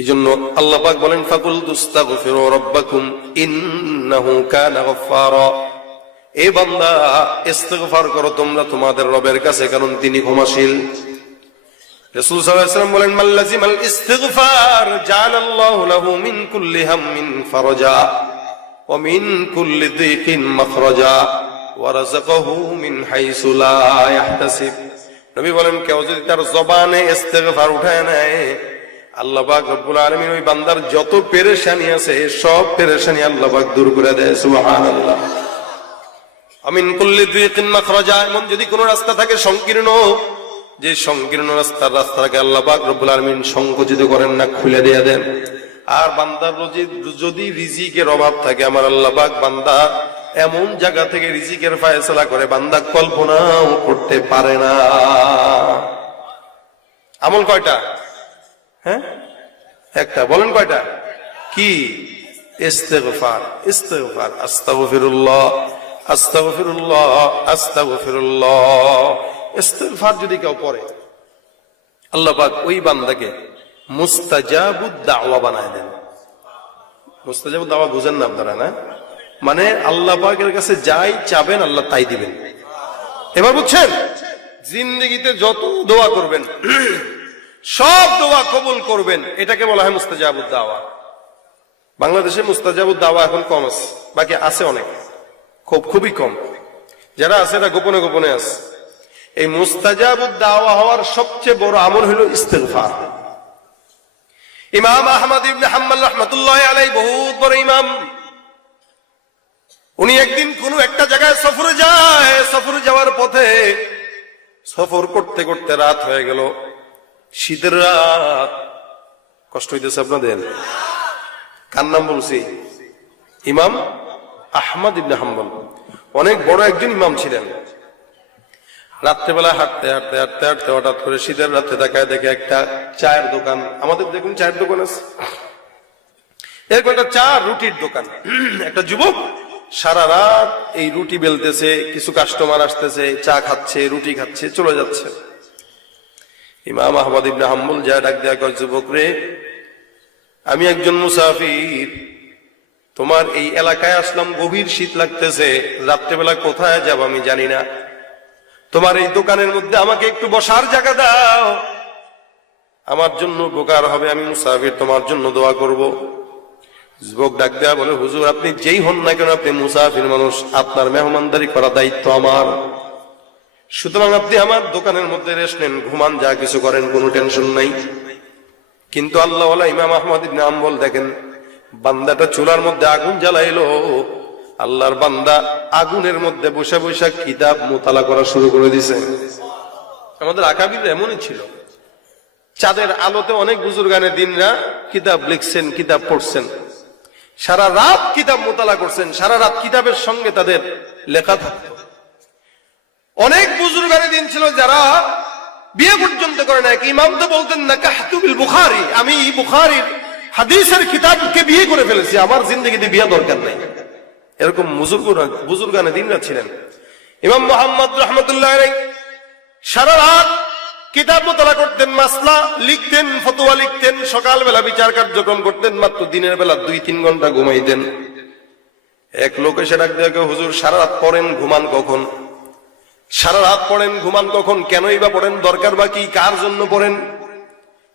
এইজন্য আল্লাহ পাক বলেন ফাকুল তুস্তাগফিরু রাব্বাকুম ইন্নাহু কানা গফফারা। এ বান্দা ইস্তিগফার করো তোমরা তোমাদের রবের কাছে, কারণ তিনি ক্ষমাশীল। রাসূল সাল্লাল্লাহু আলাইহি ওয়াসাল্লাম বলেন মান লাজিমাল ইস্তিগফার জাআলাল্লাহু লাহু মিন কুল্লি হাম্মিন ফারাজা ওয়া মিন কুল্লি দিকিন মাখরাজা ওয়া রাযাকাহু মিন হাইসু লা ইয়াহতাসিব। নবী বলেন কেউ যদি তার জবানে ইস্তিগফার উঠায় নেয়, আল্লাহ পাক রব্বুল আলামিন ওই বান্দার যত পেরেশানি আছে সব পেরেশানি আল্লাহ পাক দূর করে দেয়। সুবহানাল্লাহ। আমিন কুল্লি দিকিন মাখরাজা, এমন যদি কোন রাস্তা থাকে সংকীর্ণ, যে সংকীর্ণ রাস্তাটাকে আল্লাহ পাক রব্বুল আলামিন সংকুচিত করেন না, খুলে দিয়ে দেন। আর বান্দার যদি রিজিকের অভাব থাকে, আমার আল্লাহ পাক বান্দা এমন জায়গা থেকে রিজিকের ফয়সালা করে বান্দা কল্পনাও করতে পারে না। আমল কয়টা? হ্যাঁ, একটা। বলেন কয়টা? কি? ইস্তিগফার। ইস্তিগফার, আস্তাগফিরুল্লাহ আস্তাগফিরুল্লাহ আস্তাগফিরুল্লাহ। ইস্তিগফার যদি কেউ পড়ে, আল্লাহ পাক ওই বান্দাকে মুস্তাজাবুদ দাওয়া বানায় দেন। মুস্তাজাবুদ দাওয়া বুঝেন না আপনারা? না, মানে আল্লাহ পাকের কাছে যাই চাবেন আল্লাহ তাই দিবেন। এবার বুঝছেন? জিন্দেগিতে যত দোয়া করবেন সব দোয়া কবুল করবেন, এটাকে বলা হয় মুস্তাজাবুদ দাওয়া। বাংলাদেশে মুস্তাজাবুদ দাওয়া এখন কম আছে, বাকি আছে অনেক, খুবই কম। যারা আছে এরা গোপনে গোপনে আছে। এই মুস্তাজাবুদ দাওয়া হওয়ার সবচেয়ে বড় আমল হলো ইস্তিগফার। ইমাম আহমদ ইবনে হাম্বল রাহমাতুল্লাহি আলাইহি বহুত বড় ইমাম। উনি একদিন কোন একটা জায়গায় সফরে যায়। সফরে যাওয়ার পথে সফর করতে করতে রাত হয়ে গেল, শীতের রাত। কষ্ট হইতেছে আপনাদের? কার নাম বলছি? ইমাম আহমদ ইবনে হাম্বল। অনেক বড় একজন ইমাম ছিলেন। রাত্রেবেলা হাঁটতে হাঁটতে হাঁটতে হাঁটতে হঠাৎ করে শীতের রাত্রে তাকায় দেখে একটা চায়ের দোকান। আমাদের দেখুন চায়ের দোকান আছে, এরকম একটা চা রুটির দোকান। একটা যুবক সারা রাত এই রুটি বেলতেছে, কিছু কাস্টমার আসতেছে, চা খাচ্ছে, রুটি খাচ্ছে, চলে যাচ্ছে। ইমাম আহমদ ইবনে হাম্বল যা ডাক দেয়া কয়, যুবক রে, আমি একজন মুসাফির, তোমার এই এলাকায় আসলাম, গভীর শীত লাগতেছে, রাত্রেবেলা কোথায় যাব আমি জানি না, তোমার এই দোকানের মধ্যে আমাকে একটু বসার জায়গা দাও, আমার জন্য উপকার হবে, আমি মুসাফির, তোমার জন্য দোয়া করব। যুবক ডাক দেয়া বলে, হুজুর আপনি যেই হন না কেন, আপনি মুসাফির মানুষ, আপনার মেহমানদারি করা দায়িত্ব আমার, সুতরাং আপনি আমার দোকানের মধ্যে রেস্ট নেন, ঘুমান, যা কিছু করেন, কোনো টেনশন নাই। কিন্তু আল্লাহওয়ালা ইমাম আহমদ ইবনে হাম্বল দেখেন, বান্দাটা চুলার মধ্যে আগুন জ্বালাইলো, আল্লাহর বান্দা আগুনের মধ্যে বসে বসে কিতাব মোতালা করা শুরু করে দিছে। আমাদের আকাবির এমনই ছিল, চাঁদের আলোতে অনেক বুজুর্গানে দিনরা কিতাব লিখছেন, কিতাব পড়ছেন, সারা রাত কিতাব মোতালা করছেন, সারা রাত কিতাবের সঙ্গে তাদের লেখা থাকত। অনেক বুজুর্গানে দিন ছিল যারা বিয়ে পর্যন্ত করে না। ইমাম তো বলতেন না কাহতু বিল বুখারী, আমি বুখারীর হাদিসের কিতাবকে বিয়ে করে ফেলেছি, আমার জিন্দেগিতে বিয়ে দরকার নাই। এরকম বুজুর্গানে দিনরা ছিলেন। ইমাম মুহাম্মদ রাহমাতুল্লাহি আলাইহি সারা রাত কিতাব মোতালা করতেন, মাসলা লিখতেন, ফতোয়া লিখতেন, সকালবেলা বিচার কার্যক্রম করতেন, মাত্র দিনের বেলা 2-3 ঘন্টা ঘুমাইতেন। এক লোক এসে ডাক দেয়া, হুজুর সারা রাত পড়েন, ঘুমান কখন? সারা রাত পড়েন, ঘুমান কখন? কেনই বা পড়েন? দরকার বা কি? কার জন্য পড়েন?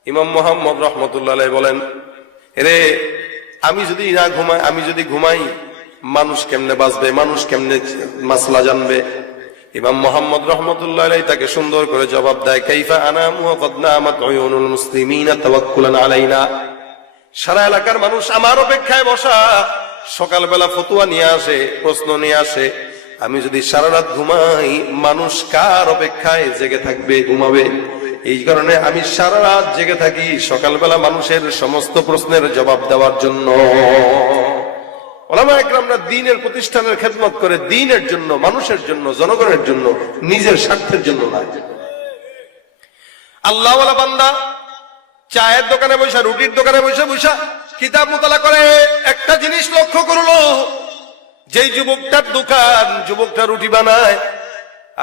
ইমাম মুহাম্মদ রাহমাতুল্লাহি আলাইহি বলেন, রে, আমি যদি না ঘুমাই, আমি যদি ঘুমাই, মানুষ কেমনে বাঁচবে, মানুষ কেমনে মাসলা জানবে? ইমাম মুহাম্মদ রাহমাতুল্লাহি আলাইহি তাকে সুন্দর করে জবাব দেয়, কাইফা আনামু ওয়া কদ নামাত উয়ুনুল মুসলিমিনা তাওয়াক্কুলান আলাইনা। সারা এলাকার মানুষ আমার অপেক্ষায় বসা, সকালবেলা ফতোয়া নিয়ে আসে, প্রশ্ন নিয়ে আসে, আমি যদি সারা রাত ঘুমাই, মানুষ কার অপেক্ষায় জেগে থাকবে, ঘুমাবে? এই কারণে আমি সারা রাত জেগে থাকি, সকালবেলা মানুষের সমস্ত প্রশ্নের জবাব দেওয়ার জন্য। ওলামা ইকরামরা দ্বীনের প্রতিষ্ঠানের খেদমত করে, দ্বীনের জন্য, মানুষের জন্য, জনগণের জন্য, নিজের স্বার্থের জন্য না। আল্লাহওয়ালা বান্দা চায়ের দোকানে বসা, রুটির দোকানে বসে বসা কিতাব মোতালা করে। একটা জিনিস লক্ষ্য করলো, যেই যুবকটার দোকান, যুবকটা রুটি বানায়,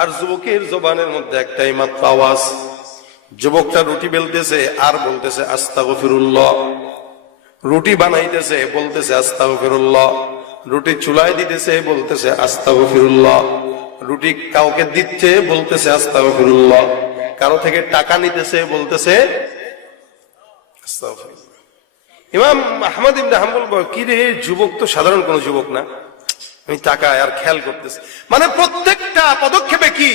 আর যুবকের জবানের মধ্যে একটাই মাত্র আওয়াজ, যুবকটা রুটি বেলতেছে আর বলতেছে আস্তাগফিরুল্লাহ, রুটি বানাইতেছে বলতেছে আস্তাগফিরুল্লাহ, রুটি চুলায় দিতেছে বলতেছে আস্তাগফিরুল্লাহ, রুটি কাউকে দিচ্ছে বলতেছে আস্তাগফিরুল্লাহ, কারো থেকে টাকা নিতেছে বলতেছে আস্তাগফিরুল্লাহ। ইমাম আহমদ ইবনে হাম্বল বলে, কি রে, যুবক তো সাধারণ কোন যুবক না, আমি তাকায় আর খেয়াল করতেছি, মানে প্রত্যেকটা পদক্ষেপে কি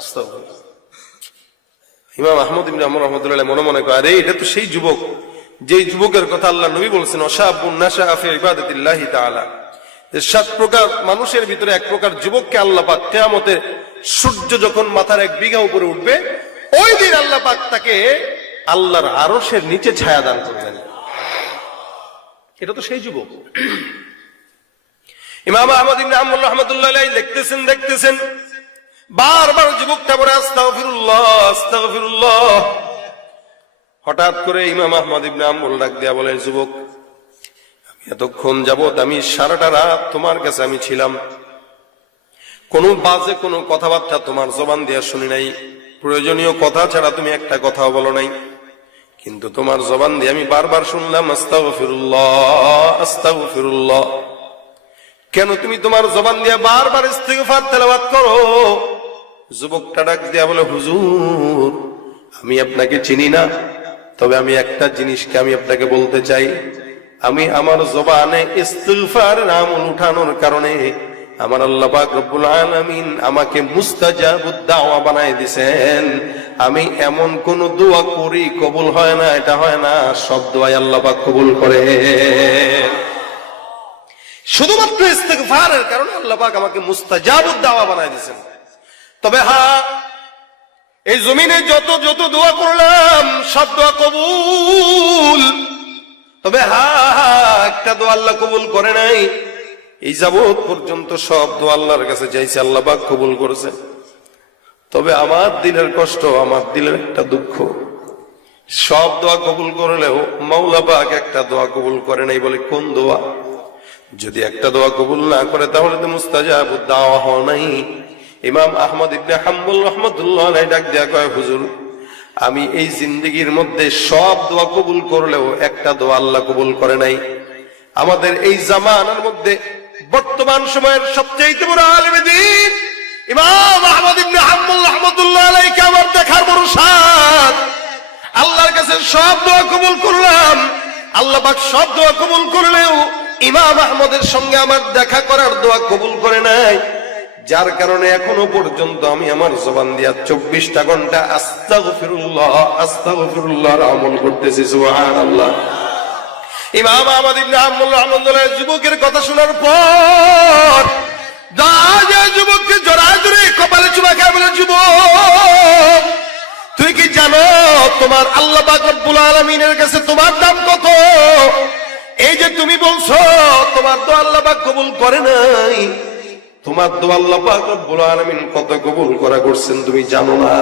আস্তাগফিরুল্লাহ। ইমাম আহমদ ইবনে হাম্বল রাহমাতুল্লাহ মনে মনে করে, আরে এটা তো সেই যুবক, যেই যুবকের কথা আল্লাহ নবী বলছেন ওয়াশাবুন নাশাআ ফি ইবাদাতিল্লাহি তাআলা, যে 7 প্রকার মানুষের ভিতরে 1 প্রকার যুবককে আল্লাহ পাক কিয়ামতে সূর্য যখন মাথার 1 বিঘা উপরে উঠবে ওই দিন আল্লাহ পাক তাকে আল্লাহর আরশের নিচে ছায়া দান করবেন। এটা তো সেই যুবক। ইমাম আহমদ ইবনে হাম্বল রাহমাতুল্লাহ আলাইহি দেখতেছেন বারবার যুবকটা বলে আস্তাগফিরুল্লাহ আস্তাগফিরুল্লাহ। হঠাৎ করে ইমাম আহমদ ইবনে হাম্বল ডাক দিয়া বলে, যুবক, আমি এতক্ষণ যাবত আমি সারাটা রাত তোমার কাছে আমি ছিলাম, কোন বাজে কোন কথাবার্তা তোমার জবান দিয়া শুনি নাই, প্রয়োজনীয় কথা ছাড়া তুমি একটা কথাও বলো নাই, কিন্তু তোমার জবান দিয়ে আমি বারবার শুনলাম আস্তাগফিরুল্লাহ আস্তাগফিরুল্লাহ। কেন তুমি তোমার জবান দিয়ে বারবার ইস্তিগফার তেলাওয়াত করো? যুবকটা ডাক দিয়া বলে, হুজুর, আমি আপনাকে চিনি না, তবে আমি একটা জিনিসকে আমি আপনাকে বলতে চাই, আমি আমার জবানে ইস্তিগফারের আমল উঠানোর কারণে আমার আল্লাহ পাক রব্বুল আলামিন আমাকে মুস্তাজাবুদ দাওয়া বানায় দিয়েছেন। আমি এমন কোন দোয়া করি কবুল হয় না, এটা হয় না, সব দোয়াই আল্লাহ পাক কবুল করে। শুধুমাত্র ইস্তিগফারের কারণে আল্লাহ পাক আমাকে মুস্তাজাবুদ দাওয়া বানায় দিয়েছেন। তবে হ্যাঁ, এই জমিনে যত যত দোয়া করলাম সব দোয়া কবুল, তবে হ্যাঁ একটা দোয়া আল্লাহ কবুল করে নাই। এই যাবৎ পর্যন্ত সব দোয়া আল্লাহর কাছে চাইছে, আল্লাহ পাক কবুল করেছে। তবে আমার দিলের কষ্ট, আমার দিলের একটা দুঃখ, সব দোয়া কবুল করলেও মাওলা পাক একটা দোয়া কবুল করে নাই। বলে, কোন দোয়া? যদি একটা দোয়া কবুল না করে তাহলে তো মুস্তাজাবুদ দাওয়া হয় নাই। ইমাম আহমদ ইবনে হাম্বল রাহমাতুল্লাহ আলাইহি ডাক দিয়া কয়, হুজুর, আমি এই জিন্দেগির মধ্যে সব দোয়া কবুল করলেও একটা দোয়া আল্লাহ কবুল করে নাই। আমাদের এই জামানার মধ্যে বর্তমান সময়ের সবচেয়ে বড় আলেমে দ্বীন ইমাম আহমদ ইবনে হাম্বল রাহমাতুল্লাহ আলাইহি আমার দেখার বড় সাথ। আল্লাহর কাছে সব দোয়া কবুল করলাম, আল্লাহ পাক সব দোয়া কবুল করলেও ইমাম আহমদের সঙ্গে আমার দেখা করার দোয়া কবুল করে নাই। যার কারণে এখনো পর্যন্ত আমি আমার জবান দিয়া 24টা ঘন্টা আস্তাগফিরুল্লাহ আস্তাগফিরুল্লাহর আমল করতেছি। সুবহানাল্লাহ। ইমাম আহমদ ইবনে হাম্বল রাহমাতুল্লাহ যুবকের কথা শোনার পর যুবককে জড়াজড়ি কপালে চুমা খায়, বলে, যুবক, তুই কি জানো তোমার আল্লাহ পাক রব্বুল আলামিনের কাছে তোমার দাম কত? এই যে তুমি বলছো তোমার তো আল্লাহ পাক কবুল করে নাই, তোমার দোয়া আল্লাহ পাক রব্বুল আলামিন কত কবুল করা করছেন তুমি জানো না?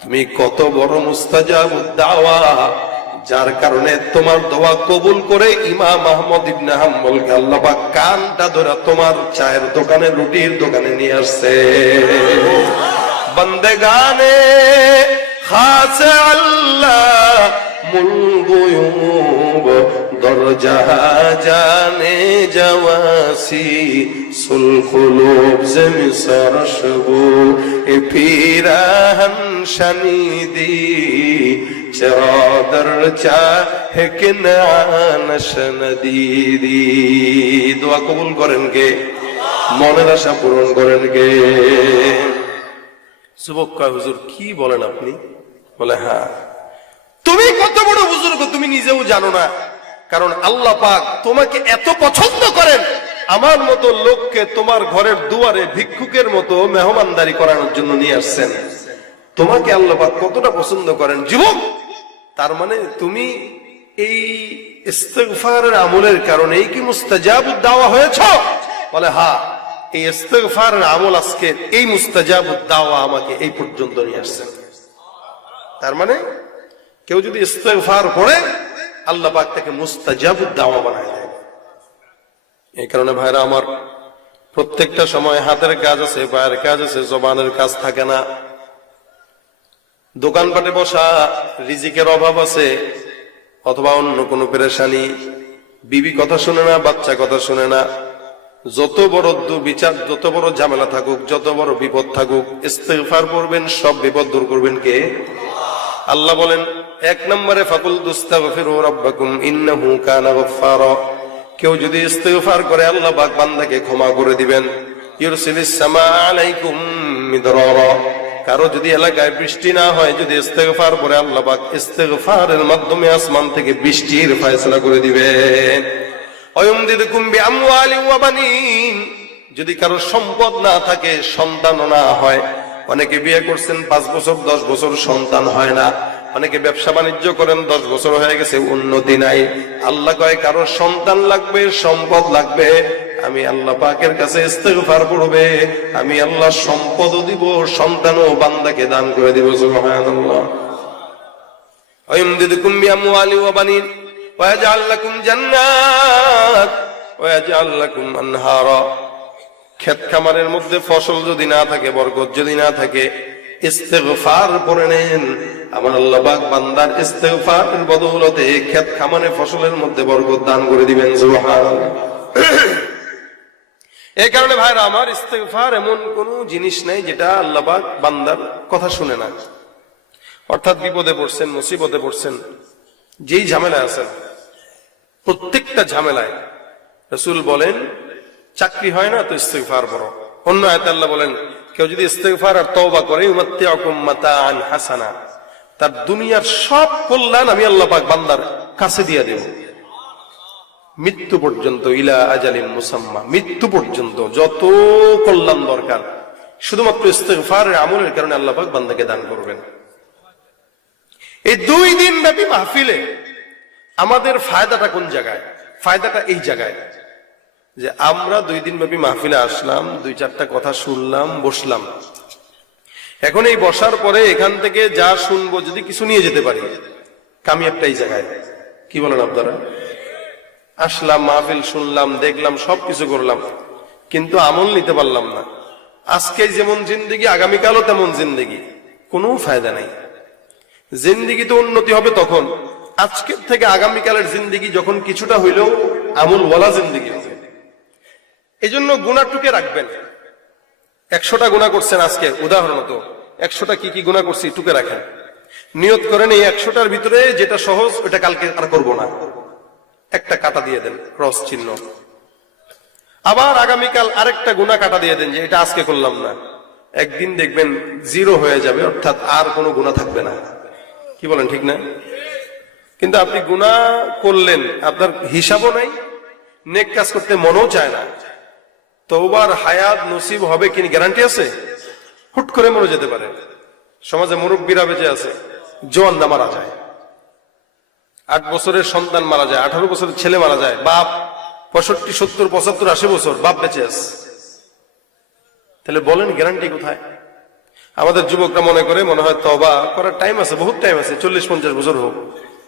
তুমি কত বড় মুস্তাজাবুদ দাওয়া, যার কারণে তোমার দোয়া কবুল করে ইমাম আহমদ ইবনে হাম্বলকে আল্লাহ পাক কানটা ধরে তোমার চায়ের দোকানে, রুটির দোকানে নিয়ে আসছে। বন্দেগানে খাস আল্লাহ মুল গুয়ুব দরজা জানে জওয়াসি সুল কুলুব জমি সরশবু এ পিরাহন শনিদি চরাদর চাহে কে নানশন দিদি। দোয়া কবুল করেন কে? মনের আশা পূরণ করেন কে? যুবক কয়, হুজুর কি বলেন আপনি? বলে, হ্যাঁ, তুমি কত বড় বুজুর্গ তুমি নিজেও জানো না, কারণ আল্লাহ পাক তোমাকে এত পছন্দ করেন, আমার মতো লোককে তোমার ঘরের দুয়ারে ভিক্ষুকের মতো মেহমানদারি করানোর জন্য নিয়ে আসছেন। তোমাকে আল্লাহ পাক কতটা পছন্দ করেন যুবক, তার মানে তুমি এই ইস্তিগফারের আমলের কারণে কি মুস্তাজাবুদ দাওয়া হয়েছ? বলে, হ্যাঁ, এই ইস্তিগফারের আমল আজকে এই মুস্তাজাবুদ দাওয়া আমাকে এই পর্যন্ত নিয়ে আসছেন। তার মানে কেউ যদি ইস্তিগফার করে আল্লাহ পাক তাকে মুস্তাজাবুদ দাওয়া বানায় দেয়। এই কারণে ভাইরা আমার, প্রত্যেকটা সময় হাতের কাজ আছে, পায়ের কাজ আছে, জবানের কাজ থাকে না। দোকানপাটে বসা, রিজিকের অভাব আছে অথবা অন্য কোনো পেরেশানি, বিবি কথা শুনে না, বাচ্চা কথা শুনে না, যত বড় দুর্বিচার, যত বড় ঝামেলা থাকুক, যত বড় বিপদ থাকুক, ইস্তিগফার করবেন, সব বিপদ দূর করবেন কে? আল্লাহ বলেন 1 নম্বরে ফাকুল দুস্তাগফিরু রাব্বাকুম ইন্নাহু কানা গফফারা। কেউ যদি ইস্তিগফার করে আল্লাহ পাক বান্দাকে ক্ষমা করে দিবেন। ইউরসিলিস সামা আলাইকুম মিদরারা। কারো যদি এলাকায় বৃষ্টি না হয়, যদি ইস্তিগফার করে আল্লাহ পাক ইস্তিগফারের মাধ্যমে আসমান থেকে বৃষ্টির ফয়সালা করে দিবেন। ওয়ায়ুমদিদুকুম বিআমওয়ালিন ওয়া বানিন। যদি কারো সম্পদ না থাকে, সন্তানও না হয়, অনেকে বিয়ে করছেন 5 বছর 10 বছর সন্তান হয় না, অনেকে ব্যবসা বাণিজ্য করেন 10 বছর হয়ে গেছে উন্নতি নাই। আল্লাহ কয় কারো সন্তান লাগবে, সম্পদ লাগবে, আমি আল্লাহ পাকের কাছে ইস্তিগফার করবে, আমি আল্লাহ সম্পদও দিব, সন্তানও বান্দাকে দান করে দিব। সুবহানাল্লাহ। ওয়ায়ুমদিদুকুম বিআমওয়ালিন ওয়া বানিন ওয়া ইয়াজআল লাকুম জান্নাত ওয়া ইয়াজআল লাকুম আনহারা। ক্ষেত খামারের মধ্যে ফসল যদি না থাকে, বরকত যদি না থাকে, ইস্তিগফার করে নেন, আমার আল্লাহ পাক বান্দার ইস্তিগফারের বদৌলতে ক্ষেত খামারে ফসলের মধ্যে বরকত দান করে দিবেন। সুবহানাল্লাহ। এই কারণে ভাইরা আমার, ইস্তিগফার এমন কোন জিনিস নাই যেটা আল্লাহ পাক বান্দার কথা শুনে না। অর্থাৎ বিপদে পড়ছেন, মুসিবতে পড়ছেন, যেই ঝামেলায় আছেন, প্রত্যেকটা ঝামেলায় রাসূল বলেন চাকরি হয় না তো ইস্তিগফার করো। অন্য আয়াতে আল্লাহ বলেন কেউ যদি ইস্তিগফার আর তওবা করে, ইউমাত্তিউকুম মাতাআন হাসানা, তার দুনিয়ার সব কল্যাণ আমি আল্লাহ পাক বান্দার কাছে দিয়ে দেব, মৃত্যু পর্যন্ত, ইলা আজালিন মুসাম্মা, মৃত্যু পর্যন্ত যত কল্যাণ দরকার শুধুমাত্র ইস্তিগফারের আমলের কারণে আল্লাহ পাক বান্দাকে দান করবেন। এই 2 দিন ব্যাপী মাহফিলে আমাদের ফায়দাটা কোন জায়গায়? ফায়দাটা এই জায়গায় যে আমরা 2 দিন ব্যাপী মাহফিলে আসলাম, 2-4টা কথা শুনলাম, বসলাম। এখন এই বসার পরে এখান থেকে যা শুনবো যদি কিছু নিয়ে যেতে পারি, কামিয়াবটা এই জায়গায়। কি বলেন আপনারা? আসলাম, মাহফিল শুনলাম, দেখলাম, সবকিছু করলাম, কিন্তু আমল নিতে পারলাম না। আজকে যেমন জিন্দেগি, আগামীকালও তেমন জিন্দেগি, কোনো ফায়দা নাই। জিন্দেগি তো উন্নতি হবে তখন, আজকের থেকে আগামীকালের জিন্দেগি যখন কিছুটা হইলেও আমল ওয়ালা জিন্দেগি হবে। এই জন্য গুনাহ টুকে রাখবেন। 100টা গুনাহ করছেন আজকে, উদাহরণত 100টা কি কি গুনাহ করছি টুকে রাখেন। নিয়ত করেন এই 100টার ভিতরে যেটা সহজ ওটা কালকে আর করবো না, একটা কাটা দিয়ে দেন, ক্রস চিহ্ন। আবার আগামীকাল আরেকটা গুনাহ কাটা দিয়ে দেন যে এটা আজকে করলাম না। একদিন দেখবেন 0 হয়ে যাবে, অর্থাৎ আর কোনো গুনাহ থাকবে না। কি বলেন, ঠিক না? কিন্তু আপনি গুনাহ করলেন, আপনার হিসাবও নাই, নেক কাজ করতে মনও চায় না, তওবার হায়াত নসিব হবে কি গ্যারান্টি আছে? হুট করে মরে যেতে পারে। সমাজে মুরব্বীরা বেঁচে আছে, জওয়ানরা মারা যায়, 8 বছরের সন্তান মারা যায়, 18 বছরের ছেলে মারা যায়, বাপ 65, 70, 75, 80 বছর বাপ বেঁচে আছে। তাহলে বলেন গ্যারান্টি কোথায়? আমাদের যুবকরা মনে করে মনে হয় তওবা করার টাইম আছে, বহুত টাইম আছে, 40-50 বছর হোক,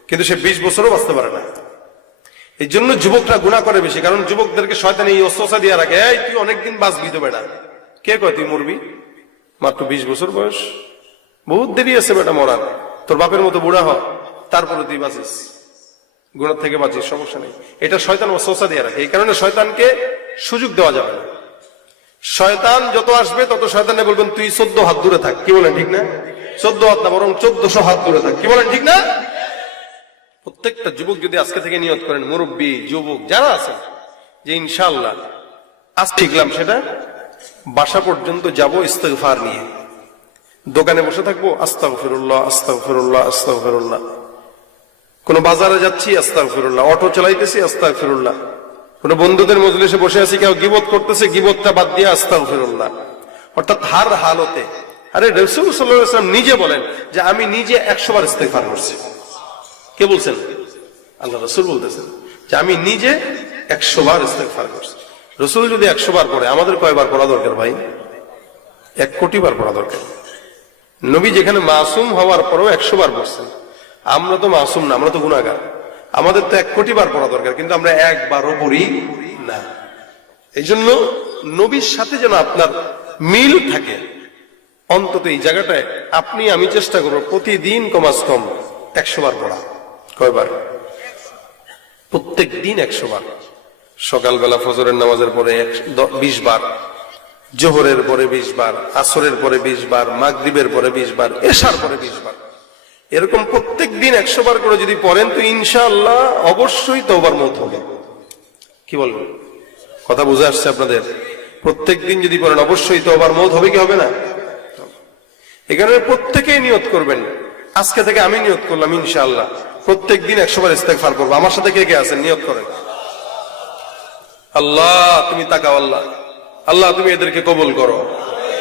কিন্তু সে 20 বছরও বাঁচতে পারে না। এই জন্য যুবকরা গুনাহ করে বেশি, কারণ যুবকদেরকে শয়তান এই ওয়াসওয়াসা দিয়ে রাখে, এই তুই অনেকদিন বাঁচবি তো বেটা। কে কয় তুই মরবি? মাত্র 20 বছর বয়স, বহুত দেরি আছে বেটা মরার, তোর বাপের মতো বুড়া হ, তারপরে তুই বাঁচিস, গুনাহ থেকে বাঁচিস, সমস্যা নেই। এটা শয়তান ওয়াসওয়াসা দিয়ে রাখে। এই কারণে শয়তানকে সুযোগ দেওয়া যাবে না। শয়তান যত আসবে তত শয়তানে বলবেন তুই 14 হাত দূরে থাক। কি বলেন, ঠিক না? 14 হাত না, বরং 1400 হাত দূরে থাক। কি বলেন, ঠিক না? প্রত্যেকটা যুবক যদি আজকে থেকে নিয়ত করেন, মুরব্বী যুবক যারা আছেন, যে ইনশাআল্লাহ আজ শিখলাম সেটা বাসা পর্যন্ত যাব ইস্তিগফার নিয়ে, দোকানে বসে থাকবো আস্তাগফিরুল্লাহ আস্তাগফিরুল্লাহ আস্তাগফিরুল্লাহ, কোন বাজারে যাচ্ছি আস্তাগফিরুল্লাহ, অটো চালাইতেছি আস্তাগফিরুল্লাহ, কোন বন্ধুদের মজলিসে বসে আছি কেউ গীবত করতেছে, গীবতটা বাদ দিয়ে আস্তাগফিরুল্লাহ। অর্থাৎ হার হালতে। আরে রাসূল সাল্লাল্লাহু আলাইহি ওয়াসাল্লাম নিজে বলেন যে আমি নিজে 100 বার ইস্তিগফার করছি। কে বলছেন? আল্লাহ রাসূল বলতেছেন যে আমি নিজে 100 বার ইস্তিগফার করছি। রাসূল যদি 100 বার পড়ে, আমাদের কয়বার পড়া দরকার ভাই? 1 কোটি বার পড়া দরকার। নবী যেখানে মাসুম হওয়ার পরও 100 বার পড়ছেন, আমরা তো মাসুম না, আমরা তো গুনাহগার, আমাদের তো 1 কোটি বার পড়া দরকার, কিন্তু আমরা একবারও পড়ি না। এই জন্য নবীর সাথে যেন আপনার মিল থাকে, অন্তত এই জায়গাটায় আপনি আমি চেষ্টা করবো প্রতিদিন কমাস কম 100 বার পড়া। কয়বার? প্রত্যেক দিন 100 বার। সকালবেলা ফজরের নামাজের পরে 20 বার, জোহরের পরে 20 বার, আসরের পরে 20 বার, মাগরিবের পরে 20 বার, এশার পরে 20 বার। এরকম প্রত্যেক দিন 100 বার করে যদি পড়েন তো ইনশাআল্লাহ অবশ্যই তওবার মওত হবে। কি বলবেন? কথা বুঝে আসছে আপনাদের? প্রত্যেক দিন যদি পড়েন অবশ্যই তওবার মওত হবে কি হবে না? এখানে প্রত্যেকেই নিয়ত করবেন। আজকে থেকে আমি নিয়ত করলাম ইনশাআল্লাহ প্রত্যেক দিন 100 বার ইস্তেগফার করবো। আমার সাথে কে কে আছেন? নিয়ত করেন। আল্লাহ তুমি তাকাও, আল্লাহ আল্লাহ তুমি এদেরকে কবুল করো,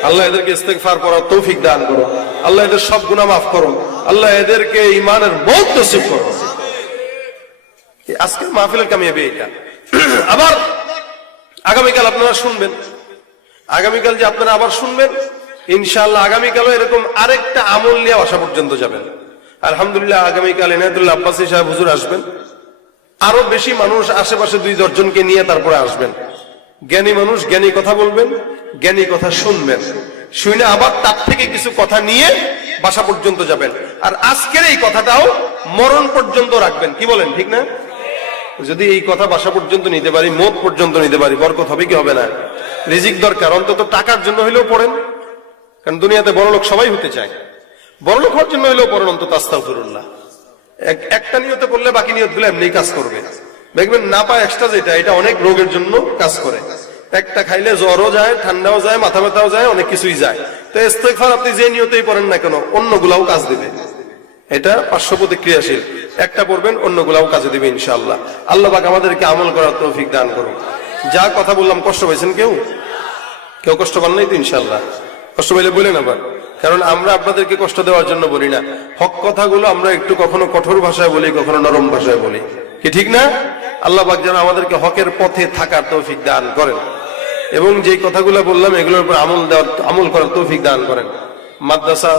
আল্লাহ এদেরকে ইস্তেগফার করার তৌফিক দান করো, আল্লাহ এদের সব গুনাহ মাফ করো, আল্লাহ এদেরকে ঈমানের মওত নসিব করো। আজকের মাহফিলের কামিয়াবি এটা। আবার আগামীকাল আপনারা শুনবেন, আগামীকাল যে আপনারা আবার শুনবেন ইনশাআল্লাহ আগামীকালও এরকম আরেকটা আমল নিয়ে বাসা পর্যন্ত যাবেন। আলহামদুলিল্লাহ আগামীকাল এনায়েতুল্লাহ আব্বাসী সাহেব হুজুর আসবেন, আরো বেশি মানুষ আশেপাশে 2-10 জনকে নিয়ে তারপরে আসবেন। জ্ঞানী মানুষ জ্ঞানী কথা বলবেন, জ্ঞানী কথা শুনবেন, শুনে আবার তার থেকে কিছু কথা নিয়ে বাসা পর্যন্ত যাবেন। আর আজকের এই কথাটাও মরণ পর্যন্ত রাখবেন। কি বলেন? ঠিক না? যদি এই কথা বাসা পর্যন্ত নিতে পারি, মওত পর্যন্ত নিতে পারি, বরকত হবে কি হবে না? রিজিক দরকার, অন্তত টাকার জন্য হইলেও পড়েন, কারণ দুনিয়াতে বড়লোক সবাই হতে চায়। বড়লোক হওয়ার জন্য হইলেও পড়েন অন্তত আস্তাগফিরুল্লাহ। একটা নিয়তে পড়লে বাকি নিয়তগুলো এমনি কাজ করবে। দেখবেন না পায় এক্সট্রা যেটা, এটা অনেক রোগের জন্য কাজ করে। একটা খাইলে জ্বরও যায়, ঠান্ডাও যায়, মাথা ব্যথাও যায়, অনেক কিছুই যায়। তো ইস্তেগফার আপনি যে নিয়তেই পড়েন না কেন অন্যগুলাও কাজ দিবে। এটা পার্শ্ব প্রতিক্রিয়াশীল। একটা পড়বেন অন্যগুলাও কাজে দিবে ইনশাআল্লাহ। আল্লাহ পাক আমাদেরকে আমল করার তৌফিক দান করুন। যা কথা বললাম কষ্ট পাইছেন? কেউ কষ্ট পান নাই তো? ইনশাআল্লাহ কষ্ট পাইলে বলেন আবার, কারণ আমরা আপনাদেরকে কষ্ট দেওয়ার জন্য বলি না। হক কথাগুলো আমরা একটু কখনো কঠোর ভাষায় বলি, কখনো নরম ভাষায় বলি, কি ঠিক না? আল্লাহ পাক যেন আমাদেরকে হকের পথে থাকার তৌফিক দান করেন এবং যে কথাগুলো বললাম এগুলোর উপর আমল করার তৌফিক দান করেন। মাদ্রাসা